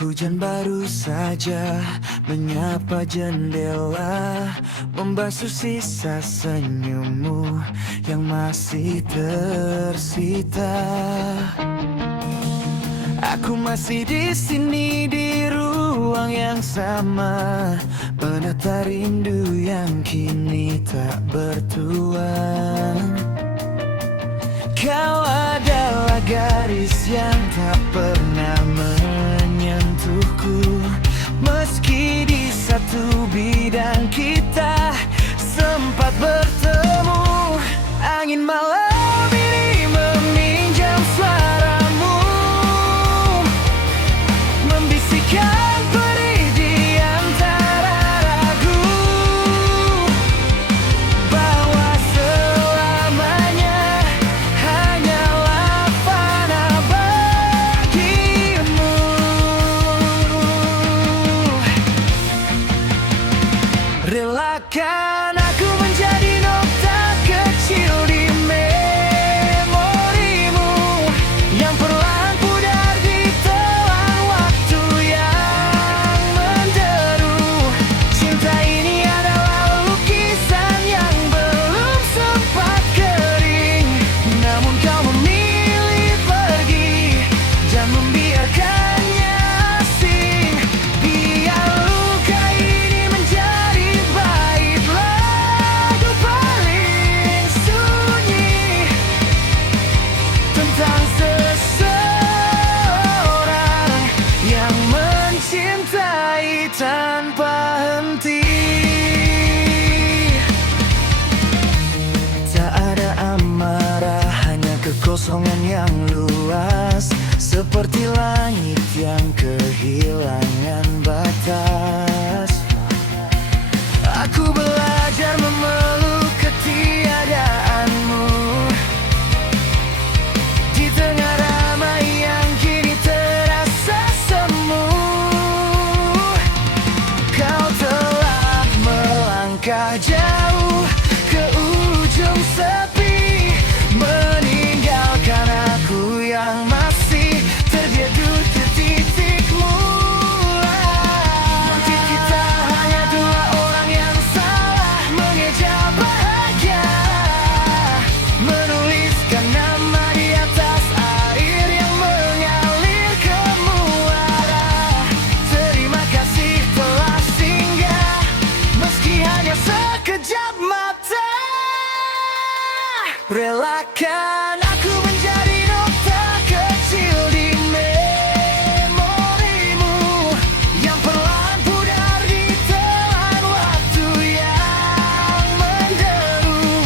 Hujan baru saja menyapa jendela, membasuh sisa senyummu yang masih tersita. Aku masih di sini di ruang yang sama, menata rindu yang kini tak bertuan. Kau adalah garis yang tak pernah menyentuhku, meski di satu bidang kita sempat bertemu. Angin malam ini meminjam suaramu, membisikkan perih di antara ragu, bahwa selamanya hanyalah fana bagimu. Relakan aku menjadi nokta kecil di memorimu, yang perlahan pudar di telan waktu yang menderu. Cinta ini adalah lukisan yang belum sempat kering, namun kau memilih pergi dan membiarkannya asing. Biar luka ini menjadi bait lagu paling sunyi tentang seseorang yang mencintai tanpa henti. Tak ada amarah, hanya kekosongan yang luas, seperti langit yang kehilangan batas. Aku belajar memeluk ketiadaanmu di tengah ramai yang kini terasa semu. Kau telah melangkah jauh ke ujung sepi, meninggalkan aku yang masih terdedu di titik mula. Mungkin kita hanya dua orang yang salah mengejar bahagia, menuliskan nama di atas air yang mengalir ke muara. Terima kasih telah singgah, meski hanya sekejap mata. Relakan aku menjadi nokta kecil di memorimu, yang perlahan pudar di telan waktu yang menderu.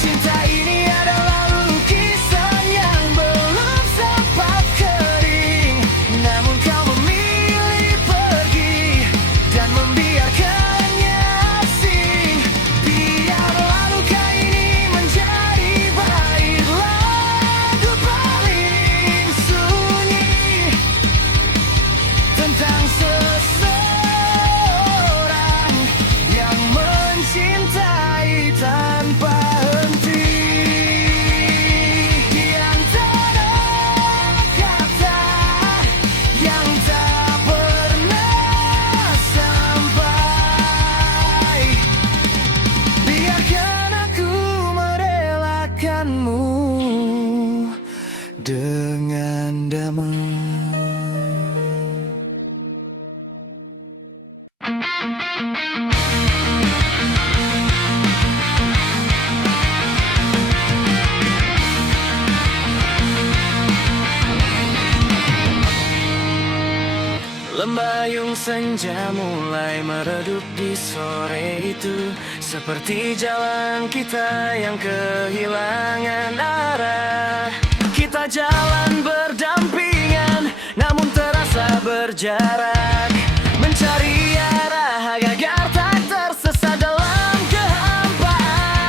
Cinta ini adalah lukisan yang belum sempat kering, namun kau memilih pergi dan membiarkannya asing. Biarlah luka ini menjadi bait lagu paling sunyi tentang seseorang yang mencintai tanpa henti. Di antara kata yang tak pernah sampai, biarkan aku merelakanmu dengan damai. Lembayung senja mulai meredup di sore itu, seperti jalan kita yang kehilangan arah. Kita jalan berdampingan, namun terasa berjarak, mencari arah agar tak tersesat dalam kehampaan.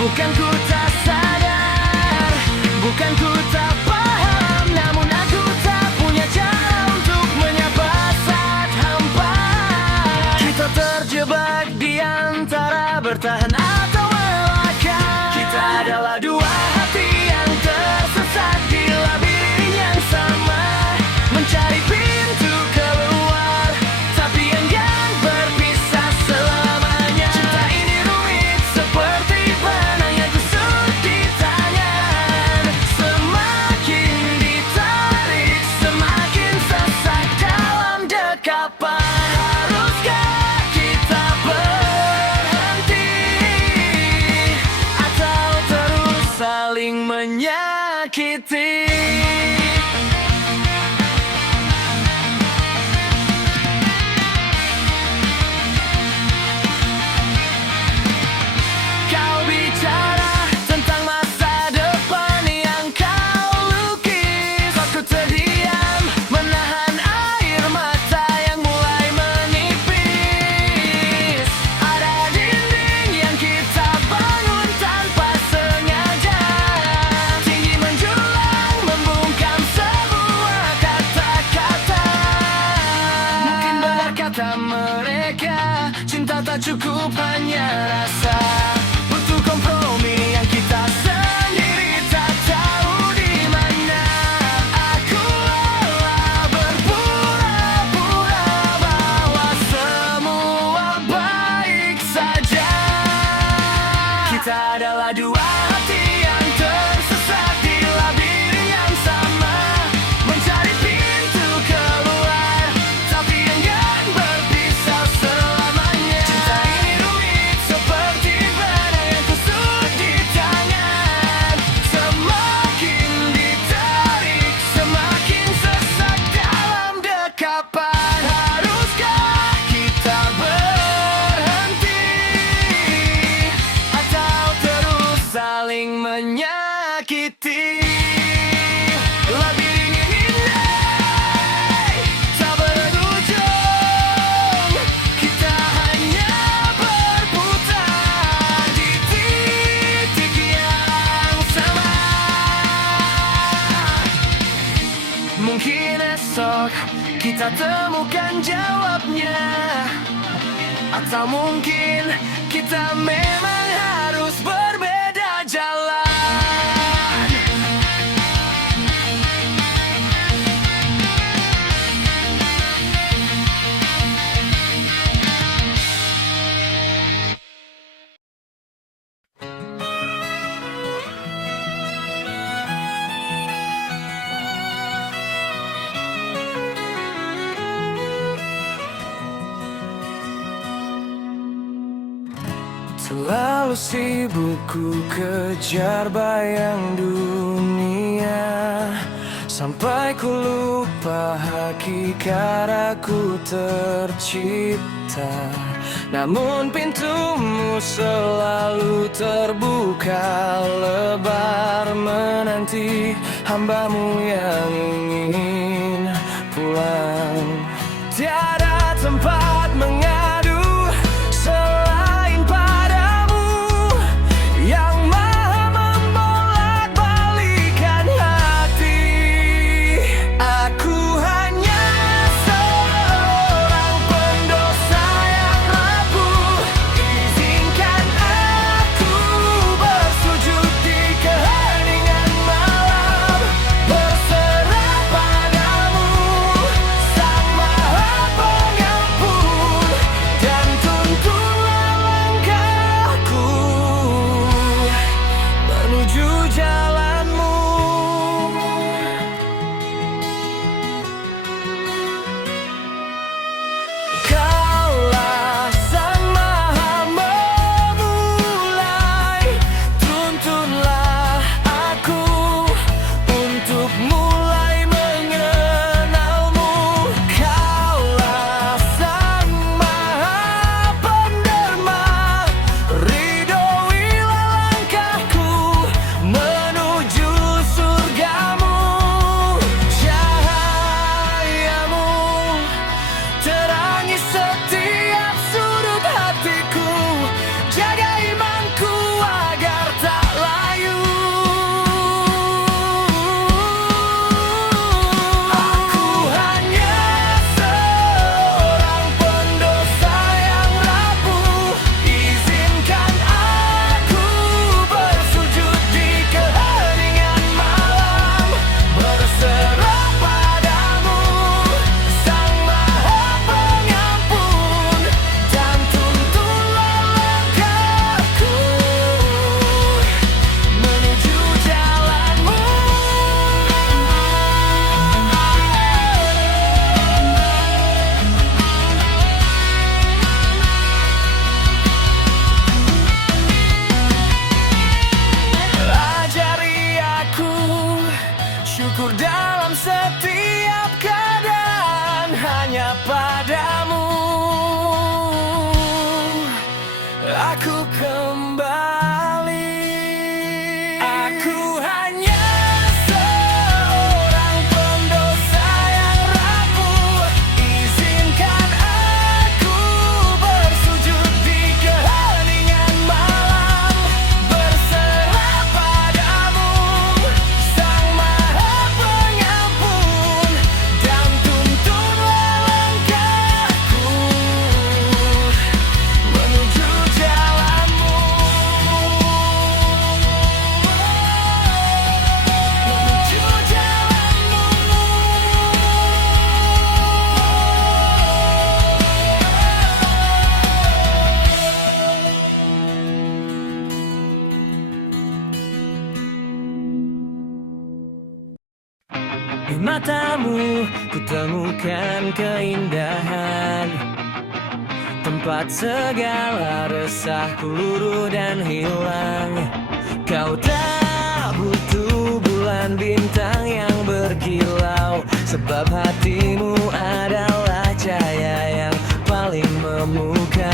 Bukan ku tak sadar, bukan ku tak paham, namun aku tak punya cara untuk menyapa saat hampa. Kita terjebak di antara bertahan atau melangkah. Kita adalah dua hati yang tersesat di labirin yang sama, mencari kapan haruskah kita berhenti, atau terus saling menyakiti? Kau bicara tentang masa depan yang kau lukis. Aku terdiam, menahan air mata yang mulai menipis. Ada dinding yang kita bangun tanpa sengaja, tinggi menjulang membungkam semua kata-kata. Mungkin benar kata mereka, cinta tak cukup hanya rasa. Butuh kompromi yang kita sendiri tak tahu di mana. Aku lelah berpura-pura bahwa semua baik saja. Kita adalah dua hati yang tersesat di labirin yang sama, mencari pintu keluar, tapi enggan berpisah selamanya. Cinta ini rumit seperti benang yang kusut di tangan. Semakin ditarik, semakin sesak dalam dekapan. Haruskah kita berhenti, atau terus saling menyakiti? Labirin ini tak berujung, kita hanya berputar di titik yang sama. Mungkin esok kita temukan jawabnya, atau mungkin kita memang harus berbeda jalan. Terlalu sibuk ku kejar bayang dunia, sampai ku lupa hakikat aku tercipta. Namun pintumu selalu terbuka lebar, menanti hambamu yang ingin pulang. Tiada tempat mengadu selain padamu, yang maha membolak-balikan hati. Aku hanya seorang pendosa yang rapuh. Izinkan aku bersujud di keheningan malam, berserah pada ku temukan keindahan. Tempat segala resahku luruh dan hilang. Kau tak butuh bulan bintang yang berkilau, sebab hatimu adalah cahaya yang paling memukau.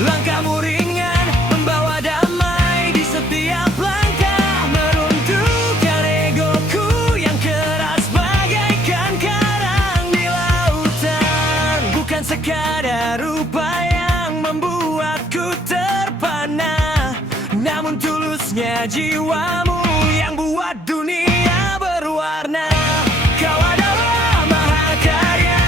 Langkahmu ringan, membawa damai di setiap langkah, meruntuhkan egoku yang keras bagaikan karang di lautan. Bukan sekadar rupa yang membuatku terpana, namun tulusnya jiwamu yang buat dunia berwarna. Kau adalah mahakarya,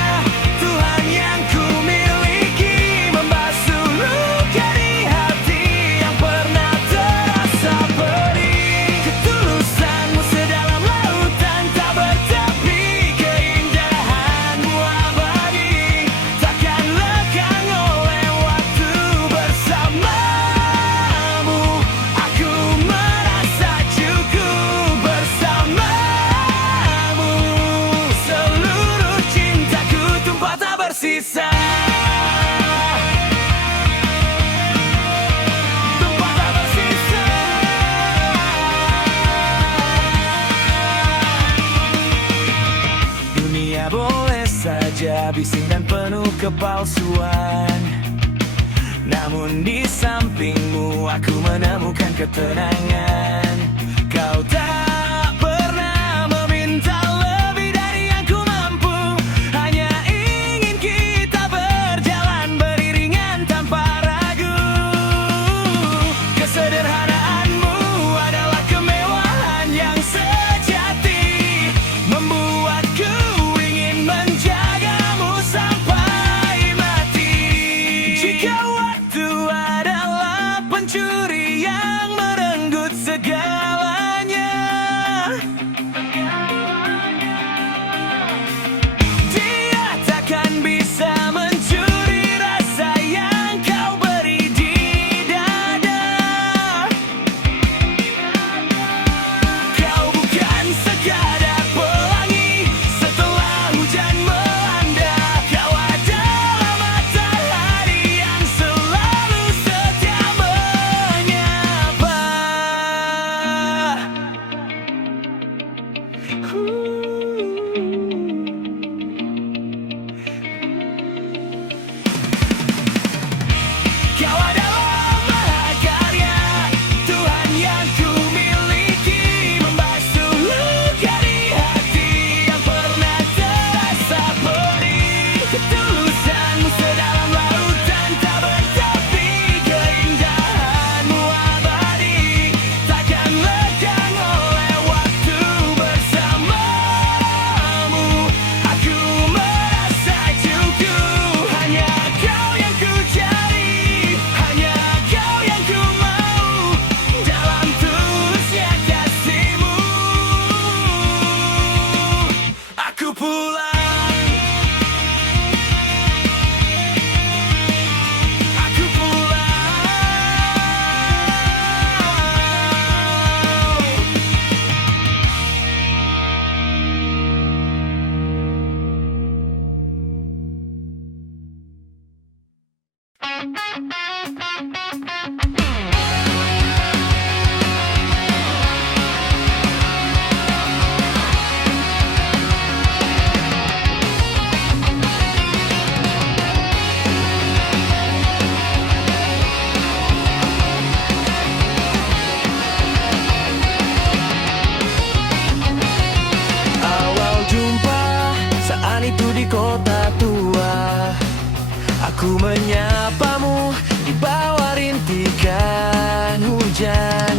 Tuhan yang ku miliki, membasuh luka di hati yang pernah terasa pedih. Ketulusanmu sedalam lautan tak bertepi, keindahanmu abadi, takkan lekang oleh waktu. Bersamamu aku merasa cukup, bersamamu seluruh cintaku tumpah tak bersisa. Tumpah tak bersisa. Dunia boleh saja bising dan penuh kepalsuan, namun di sampingmu aku menemukan ketenangan. Kau tak pernah meminta lebih dari yang ku mampu, hanya ingin kita berjalan beriringan tanpa ragu. Kesederhanaanmu adalah kemewahan yang sejati, membuatku ingin menjagamu sampai mati. Jika waktu adalah pencuri yang merenggut segalanya, dia takkan bisa mencuri rasa yang kau beri di dada. Kau bukan sekadar pelangi setelah hujan melanda, kau adalah matahari yang selalu setia menyapa. Kau adalah mahakarya, Tuhan yang ku miliki, membasuh luka di hati yang pernah terasa pedih. Ketulusanmu sedalam lautan tak bertepi, keindahanmu abadi, takkan lekang oleh waktu. Bersamamu aku merasa cukup, hanya kau yang ku cari, hanya kau yang ku mau, dalam tulusnya kasihmu aku pulang. Aku pulang. Awal jumpa saat itu di kota tua, aku menyapamu di bawah rintikan hujan.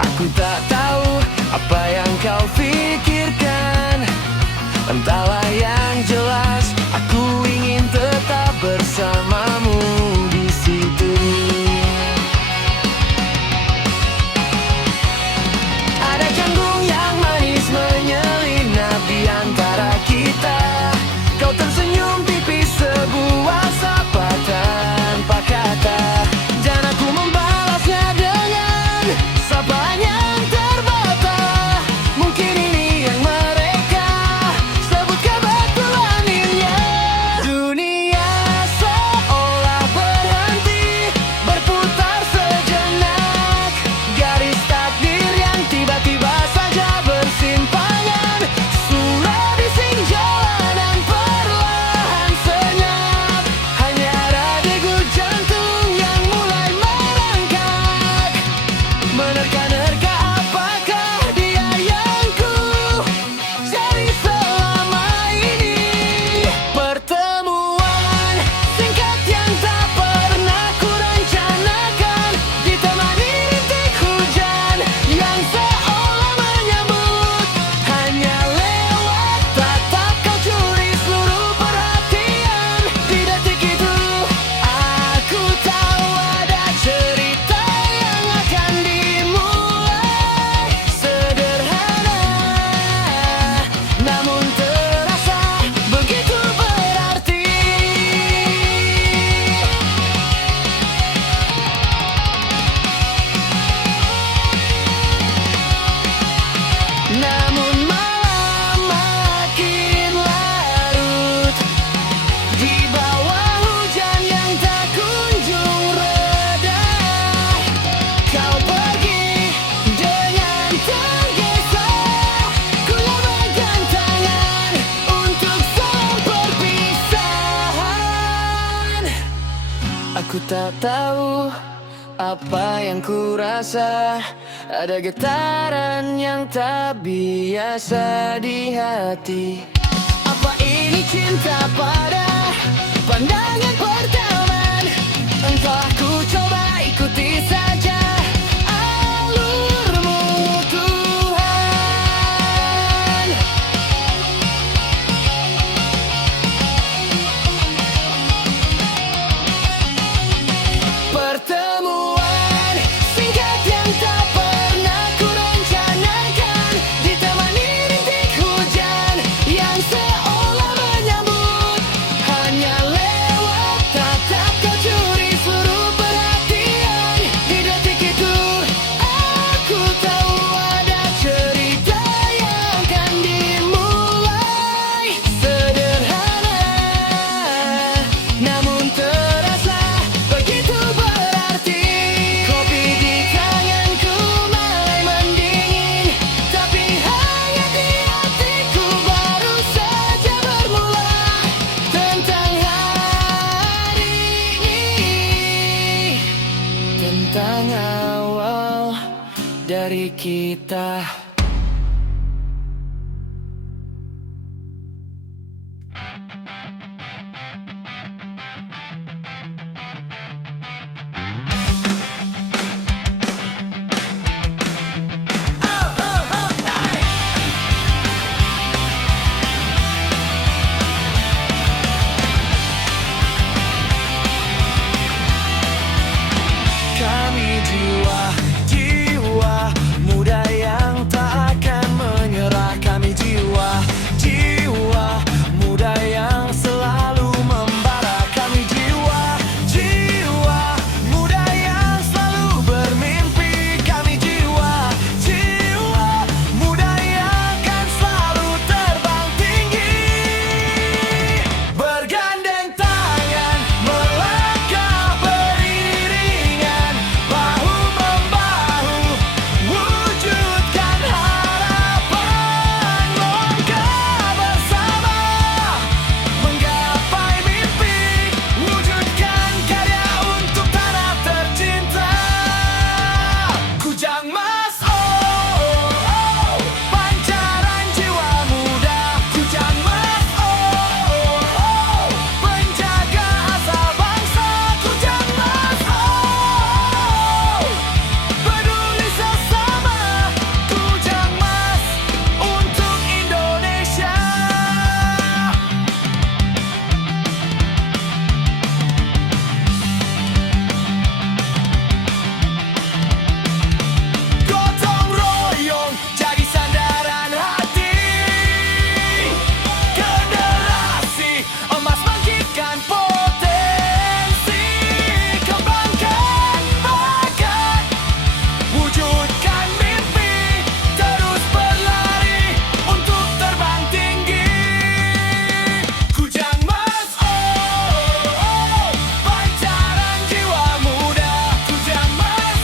Aku tak tahu apa yang kau pikirkan, entahlah, yang jelas aku ingin tetap bersamamu di situ. Ada canggung yang manis menyelinap di antara kita. Kau tersenyum tipis, sebuah sapa tanpa kata, dan aku membalasnya dengan sapaan yang terbata. Mungkin ini yang mereka Ku tak tahu apa yang ku rasa. Ada getaran yang tak biasa di hati. Apa ini cinta pada pandangan pertama? Entah, ku coba ikuti saja alurmu Tuhan. Pertemuan singkat yang tak pernah ku rencanakan, ditemani rintik hujan yang seolah menyambut. Hanya lewat tatap kau curi seluruh perhatian. Di detik itu aku tahu ada cerita yang akan dimulai. Sederhana namun terasa begitu berarti. Kopi di tanganku mulai mendingin, tapi hangat di hatiku baru saja bermula. Tentang hari ini, tentang awal dari kita. Kami jiwa muda yang tak akan menyerah. Kami jiwa muda yang selalu membara. Kami jiwa muda yang selalu bermimpi. Kami jiwa muda yang akan selalu terbang tinggi. Bergandeng tangan melangkah beriringan, bahu membahu wujudkan harapan. Melangkah bersama menggapai mimpi, wujudkan karya untuk tanah tercinta. Kujang Mas, pancaran jiwa muda. Kujang Mas, penjaga asa bangsa. Kujang Mas, peduli sesama. Kujang Mas untuk Indonesia. Gotong royong jadi sandaran hati. Generasi emas bangkitkan potensi. Kembangkan bakat, wujudkan mimpi. Terus berlari untuk terbang tinggi. Kujang Mas, pancaran jiwa muda. Kujang Mas,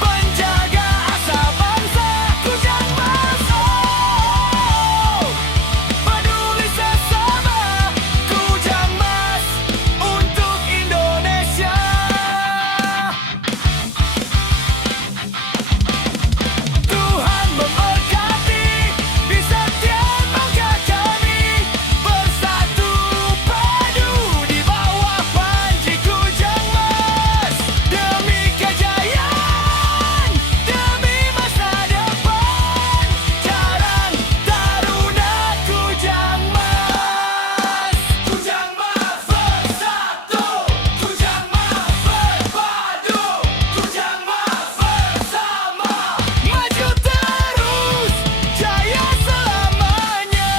penjaga asa bangsa. Kujang Mas, peduli sesama. Kujang Mas untuk Indonesia. Tuhan memberkati di setiap langkah kami. Bersatu padu di bawah panji Kujang Mas. Demi kejayaan, demi masa depan. Karang Taruna Kujang Mas. Kujang Mas bersatu, Kujang Mas berpadu. Kujang Mas bersama, maju terus, jaya selamanya.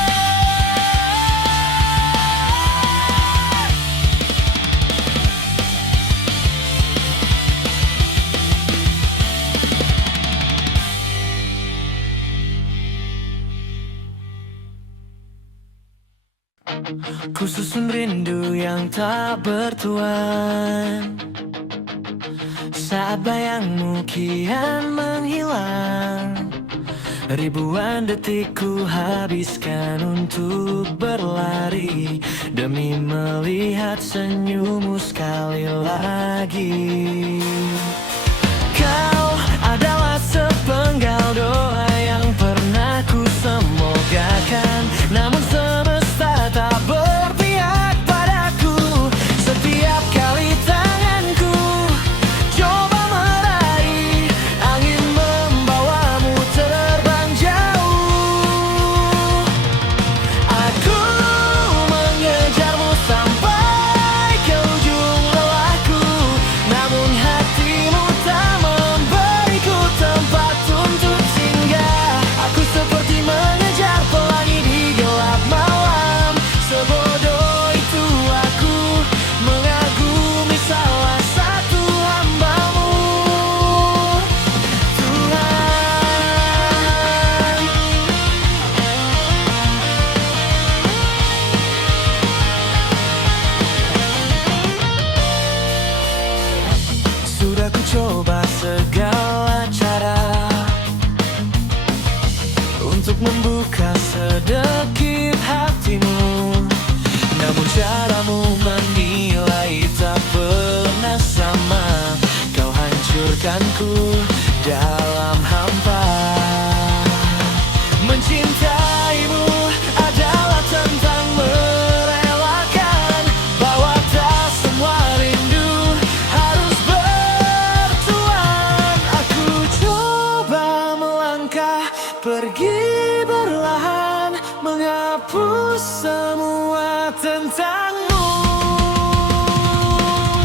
Ku susun rindu yang tak bertuan saat bayangmu kian menghilang. Ribuan detik ku habiskan untuk berlari demi melihat senyummu sekali lagi. Kau adalah sepenggal doa yang pernah ku semogakan, namun semesta tak berpihak padaku. Setiap kali tanganku coba meraih, angin membawamu terbang jauh. Aku mengejarmu sampai ke ujung lelahku, namun hatimu tak memberiku tempat untuk singgah. Aku seperti mengejar pelangi di gelap malam. Sebodoh itu aku mengagumi salah satu hambamu, Tuhan. Sudah ku coba segala cara untuk membuka sedikit hatimu, namun caramu menilai tak pernah sama. Kau hancurkanku dalam hampa. Mencintaimu adalah tentang merelakan bahwa tak semua rindu harus bertuan. Aku coba melangkah pergi perlahan, menghapus semua tentangmu.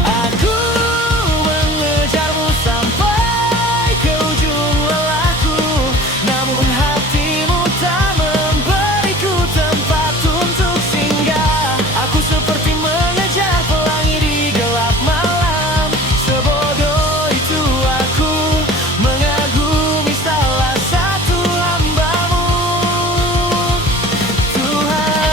Aku mengejarmu sampai ke ujung lelahku, namun hatimu tak memberiku tempat untuk singgah. Aku seperti mengejar pelangi di gelap malam. Sebodoh itu aku mengagumi salah satu hambamu, Tuhan.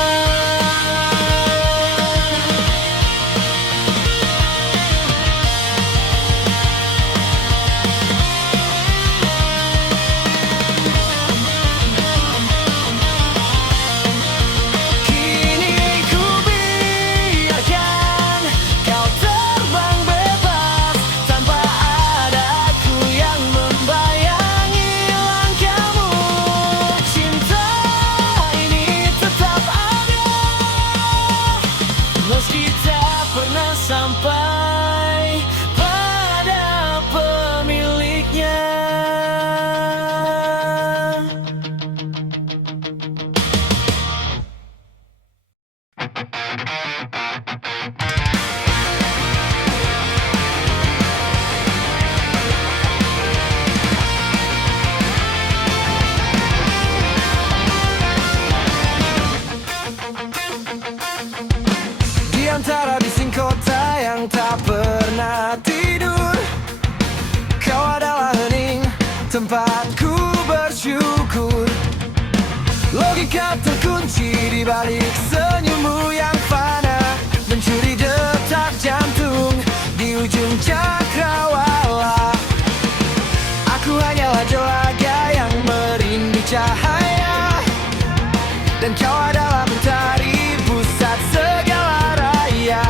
Kini ku biarkan kau terbang bebas tanpa ada aku yang membayangi langkahmu. Cinta ini tetap ada meski tak pernah sampai pada pemiliknya. Di antara bising kota yang tak pernah tidur, kau adalah hening tempatku bersyukur. Logika terkunci di balik senyummu yang fana, mencuri detak jantung di ujung cakrawala. Aku hanyalah jelaga yang merindu cahaya, dan kau adalah mentari pusat segala raya.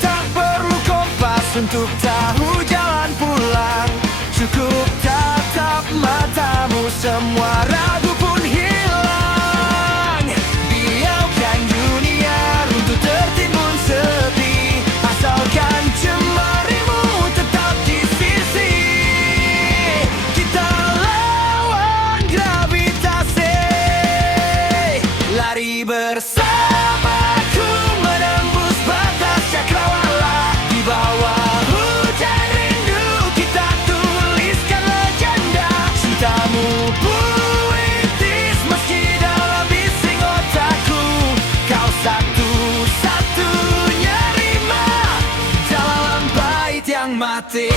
Tak perlu kompas untuk tahu jalan pulang, cukup tatap matamu, semua ragu pun hilang. Biarkan dunia runtuh tertimbun sepi, asalkan cemarimu tetap di sisi. Kita lawan gravitasi, lari bersamaku menembus batas cakrawala. Di bawah hujan rindu kita tuliskan legenda. Cintamu puitis meski dalam bising otakku. Kau satu-satunya rima dalam bait yang mati.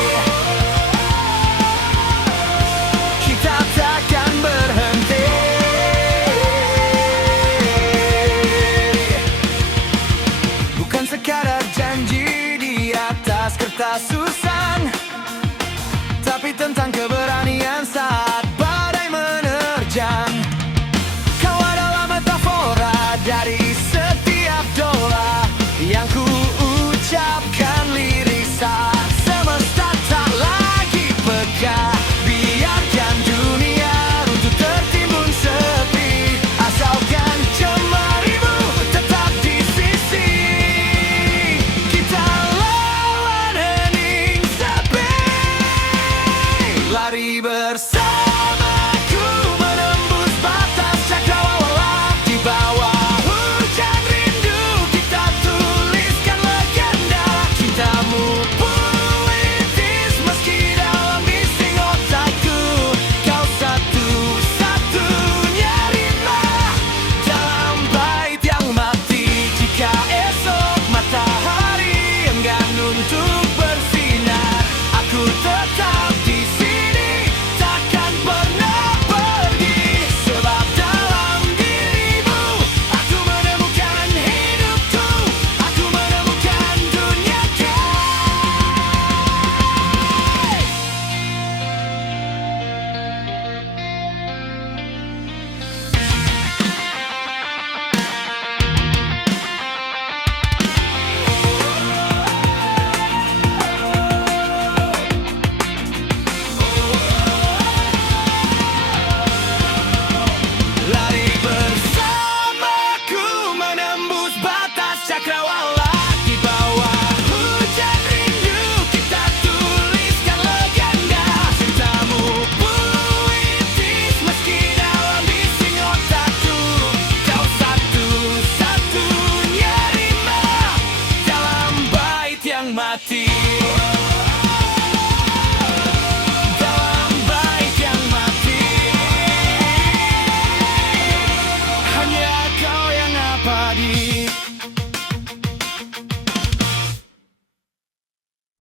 Kita takkan berhenti. Bukan sekadar janji di atas kertas susan, tapi tentang kebenaran